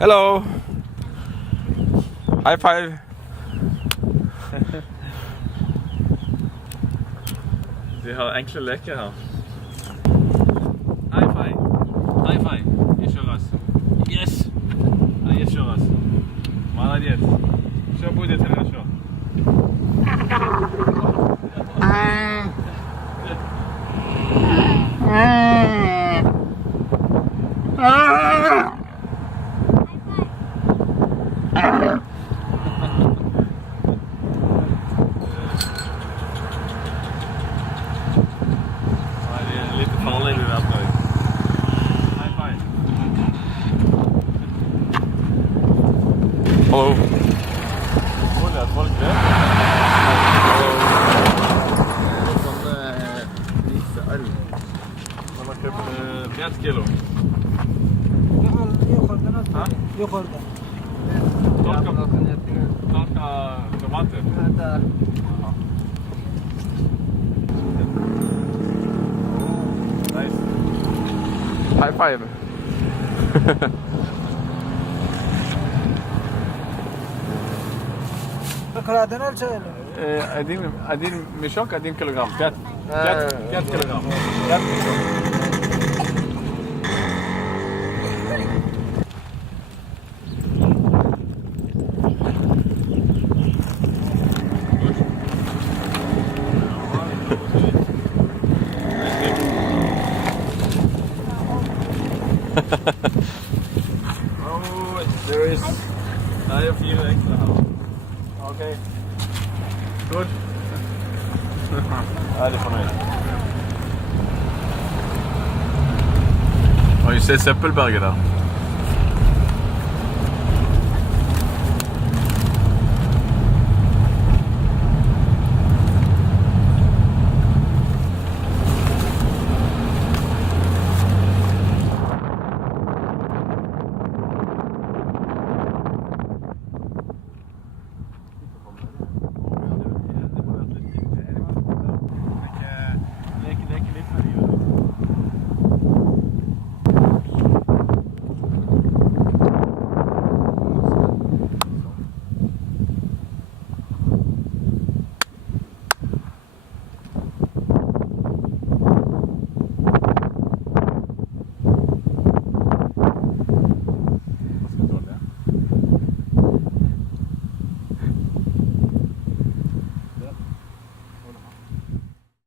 Hello. High five. De har enkle leker her. High five. High five. Еще раз. Yes. А еще раз. Молодец. Все будет хорошо. Lite farlig det der, tror jeg. High five. Hallo. Tror du at folk vet? Sånne øl. Man har kjøpt 1 kilo. ياخذ Torka tomater. Nice. High five. Один мешок, 1 килограмм. 5 килограмм. 5 мешок. Oh, there is 4 ekstra her. Ok. Godt. Jeg er litt fornøyd. Oi, se Søppelberget der.